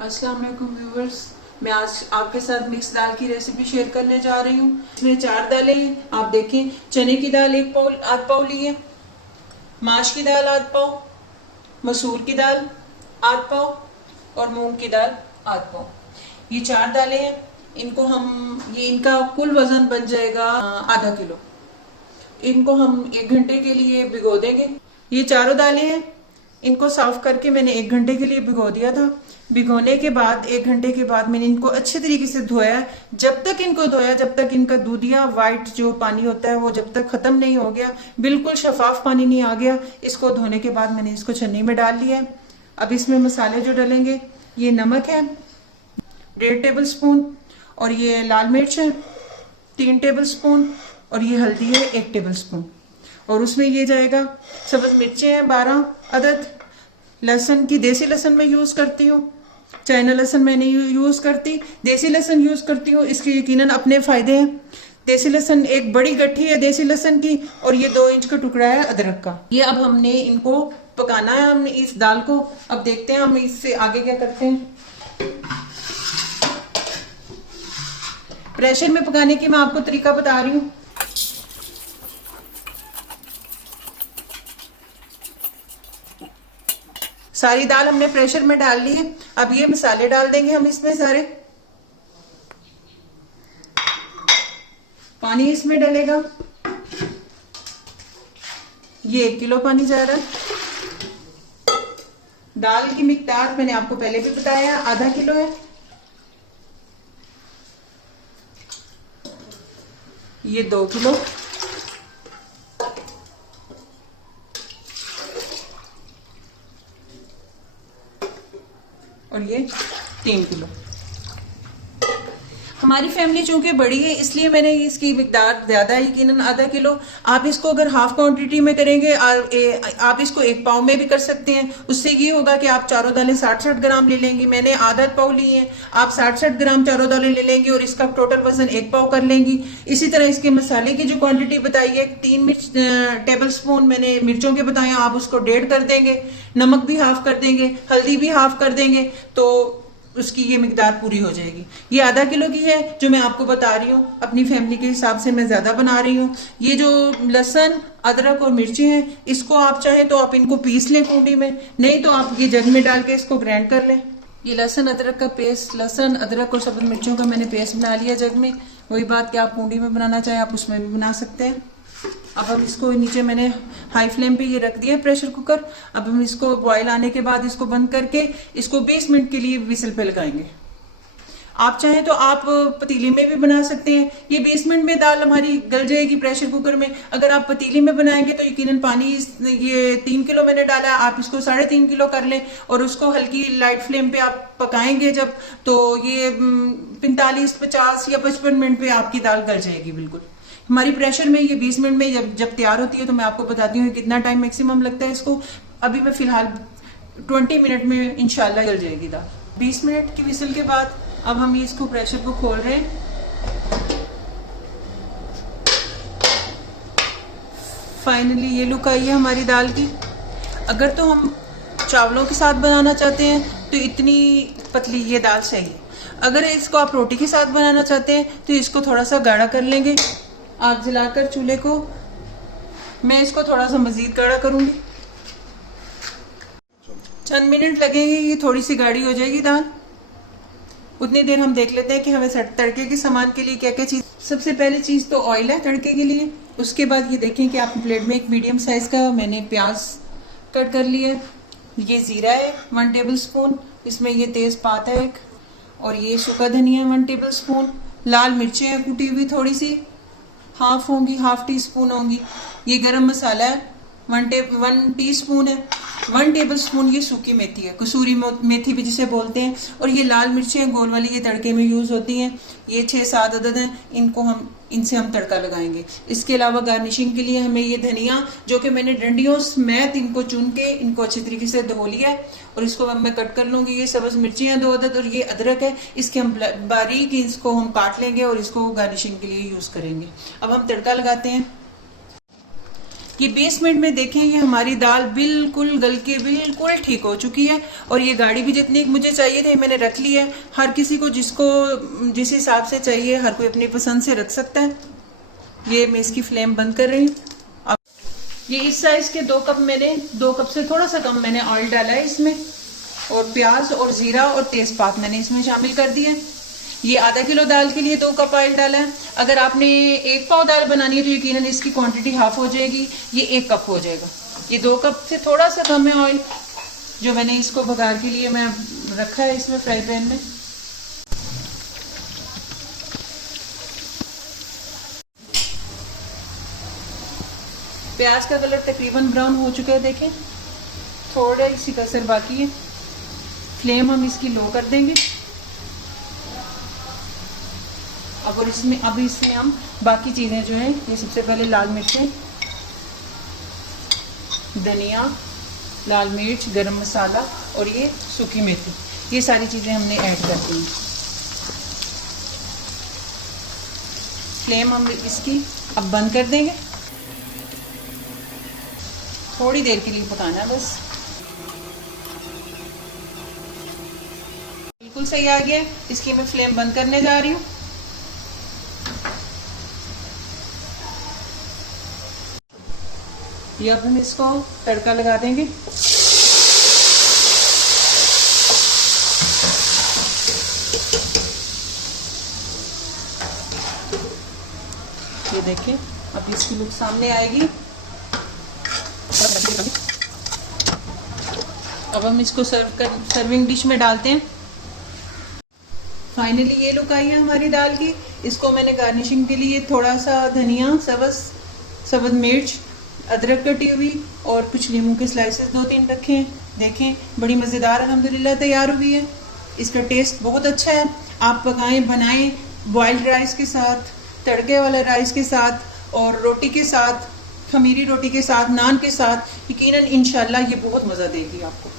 अस्सलाम वालेकुम व्यूवर्स। मैं आज आपके साथ मिक्स दाल की रेसिपी शेयर करने जा रही हूँ। इसमें 4 दालें हैं। आप देखें, चने की दाल 1 पाव आध पाव ली है, माश की दाल आध पाव, मसूर की दाल आध पाव और मूंग की दाल आध पाव। ये 4 दालें हैं। इनका कुल वजन बन जाएगा आधा किलो। इनको हम 1 घंटे के लिए भिगो देंगे। ये चारों दालें हैं, इनको साफ करके मैंने 1 घंटे के लिए भिगो दिया था। भिगोने के बाद 1 घंटे के बाद मैंने इनको अच्छे तरीके से धोया। जब तक इनको धोया, जब तक इनका दूधिया वाइट जो पानी होता है वो जब तक खत्म नहीं हो गया, बिल्कुल शफाफ पानी नहीं आ गया, इसको धोने के बाद मैंने इसको छन्नी में डाल लिया है। अब इसमें मसाले जो डालेंगे, ये नमक है 1.5 टेबल स्पून, और ये लाल मिर्च है 3 टेबल स्पून, और ये हल्दी है 1 टेबल स्पून। और उसमें ये जाएगा सब्ज मिर्चें हैं 12 अदद, लहसुन की देसी लहसुन मैं यूज़ करती हूँ, चाइना लहसुन मैं नहीं यूज़ करती, देसी लहसुन यूज़ करती हूँ। इसके यकीनन अपने फ़ायदे हैं। देसी लहसुन एक बड़ी गट्ठी है देसी लहसुन की, और ये 2 इंच का टुकड़ा है अदरक का। ये अब हमने इनको पकाना है, हमने इस दाल को। अब देखते हैं हम इससे आगे क्या करते हैं। प्रेशर में पकाने की मैं आपको तरीका बता रही हूँ। सारी दाल हमने प्रेशर में डाल ली है। अब ये मसाले डाल देंगे हम इसमें सारे। पानी इसमें डलेगा, ये 1 किलो पानी जा रहा है। दाल की मिकदार मैंने आपको पहले भी बताया, आधा किलो है। ये 2 किलो, और ये 3 किलो। हमारी फैमिली चूंकि बड़ी है इसलिए मैंने इसकी मिकदार ज्यादा है, यकीनन आधा किलो। आप इसको अगर हाफ क्वांटिटी में करेंगे, आप इसको 1 पाव में भी कर सकते हैं। उससे ये होगा कि आप चारों दालें 60-60 ग्राम ले लेंगी। मैंने आधा पाव ली है, आप 60-60 ग्राम चारों दालें ले लेंगी और इसका टोटल वजन 1 पाव कर लेंगी। इसी तरह इसके मसाले की जो क्वांटिटी बताई है, 3 टेबल स्पून मैंने मिर्चों के बताए, आप उसको 1.5 कर देंगे। नमक भी हाफ कर देंगे, हल्दी भी हाफ कर देंगे, तो उसकी ये मिकदार पूरी हो जाएगी। ये आधा किलो की है जो मैं आपको बता रही हूँ। अपनी फैमिली के हिसाब से मैं ज़्यादा बना रही हूँ। ये जो लहसुन अदरक और मिर्ची हैं, इसको आप चाहें तो आप इनको पीस लें कूंडी में, नहीं तो आप ये जग में डाल के इसको ग्राइंड कर लें। ये लहसुन अदरक का पेस्ट, लहसुन अदरक और सब्ज मिर्चों का मैंने पेस्ट बना लिया जग में। वही बात कि आप कूंडी में बनाना चाहें आप उसमें भी बना सकते हैं। अब हम इसको नीचे मैंने हाई फ्लेम पे ये रख दिया प्रेशर कुकर। अब हम इसको बॉयल आने के बाद इसको बंद करके इसको 20 मिनट के लिए विसल पे लगाएंगे। आप चाहें तो आप पतीली में भी बना सकते हैं। ये 20 मिनट में दाल हमारी गल जाएगी प्रेशर कुकर में। अगर आप पतीली में बनाएंगे तो यकीनन पानी, ये 3 किलो मैंने डाला, आप इसको 3.5 किलो कर लें और उसको हल्की लाइट फ्लेम पे आप पकाएंगे जब, तो ये 45, 50 या 55 मिनट पे आपकी दाल गल जाएगी बिल्कुल। हमारी प्रेशर में ये 20 मिनट में जब तैयार होती है तो मैं आपको बताती हूँ कितना टाइम मैक्सिमम लगता है इसको। अभी मैं फिलहाल 20 मिनट में इंशाल्लाह गल जाएगी दाल। 20 मिनट की विसल के बाद अब हम इसको प्रेशर को खोल रहे हैं। फाइनली ये लुक आई है हमारी दाल की। अगर तो हम चावलों के साथ बनाना चाहते हैं तो इतनी पतली ये दाल सही है। अगर इसको आप रोटी के साथ बनाना चाहते हैं तो इसको थोड़ा सा गाढ़ा कर लेंगे। आग जलाकर चूल्हे को, मैं इसको थोड़ा सा मजीद गाढ़ा करूंगी। चंद मिनट लगेंगे, ये थोड़ी सी गाढ़ी हो जाएगी दाल। उतनी देर हम देख लेते हैं कि हमें तड़के के सामान के लिए क्या क्या चीज़। सबसे पहली चीज़ तो ऑयल है तड़के के लिए। उसके बाद ये देखें कि आप प्लेट में एक मीडियम साइज़ का मैंने प्याज कट कर लिया। ये ज़ीरा है 1 टेबल स्पून, इसमें ये तेज़पात है 1, और ये सूखा धनिया 1 टेबल स्पून। लाल मिर्चें हैं कुटी हुई थोड़ी सी, हाफ टी स्पून होंगी। ये गरम मसाला है 1 टीस्पून है। 1 टेबल स्पून ये सूखी मेथी है, कसूरी मेथी भी जिसे बोलते हैं। और ये लाल मिर्चें हैं गोल वाली, ये तड़के में यूज़ होती हैं। ये 6-7 अदद हैं, इनसे हम तड़का लगाएंगे। इसके अलावा गार्निशिंग के लिए हमें ये धनिया, जो कि मैंने डंडियों समेत इनको चुन के इनको अच्छी तरीके से धो लिया है और इसको अब मैं कट कर लूँगी। ये सब्ज़ मिर्ची हैं 2 अदद, और ये अदरक है, इसके हम बारीक इसको हम काट लेंगे और इसको गार्निशिंग के लिए यूज़ करेंगे। अब हम तड़का लगाते हैं। ये 20 मिनट में देखें ये हमारी दाल बिल्कुल गल के बिल्कुल ठीक हो चुकी है। और ये गाढ़ी भी जितनी मुझे चाहिए थी मैंने रख ली है। हर किसी को जिसको जिस हिसाब से चाहिए हर कोई अपनी पसंद से रख सकता है। ये मैं इसकी फ्लेम बंद कर रही हूँ। अब ये इस साइज के 2 कप मैंने 2 कप से थोड़ा सा कम मैंने ऑयल डाला है इसमें, और प्याज और जीरा और तेजपात मैंने इसमें शामिल कर दिया है। ये आधा किलो दाल के लिए 2 कप ऑयल डाला है। अगर आपने 1 पाव दाल बनानी है तो यकीनन इसकी क्वांटिटी हाफ हो जाएगी, ये 1 कप हो जाएगा। ये 2 कप से थोड़ा सा कम है ऑयल जो मैंने इसको बघार के लिए मैं रखा है इसमें फ्राई पैन में। प्याज का कलर तकरीबन ब्राउन हो चुका है, देखें थोड़ा इसी का असर बाकी है। फ्लेम हम इसकी लो कर देंगे। अब इसमें हम बाकी चीज़ें जो हैं, ये सबसे पहले लाल मिर्चें, धनिया, लाल मिर्च, गरम मसाला और ये सूखी मेथी, ये सारी चीज़ें हमने ऐड कर दी हैं। फ्लेम हम इसकी अब बंद कर देंगे। थोड़ी देर के लिए पकाना है बस। बिल्कुल सही आ गया। इसकी मैं फ्लेम बंद करने जा रही हूँ। ये अब हम इसको तड़का लगा देंगे। ये देखिए अब इसकी लुक सामने आएगी। अब हम इसको सर्विंग डिश में डालते हैं। फाइनली ये लुक आई है हमारी दाल की। इसको मैंने गार्निशिंग के लिए थोड़ा सा धनिया, सब्ज़ मिर्च, अदरक कटी हुई और कुछ नींबू के स्लाइसेस 2-3 रखे हैं। देखें बड़ी मज़ेदार अल्हम्दुलिल्लाह तैयार हुई है। इसका टेस्ट बहुत अच्छा है। आप पकाएं, बनाएं बॉइल्ड राइस के साथ, तड़के वाला राइस के साथ और रोटी के साथ, खमीरी रोटी के साथ, नान के साथ। यकीनन इंशाल्लाह ये बहुत मज़ा देगी आपको।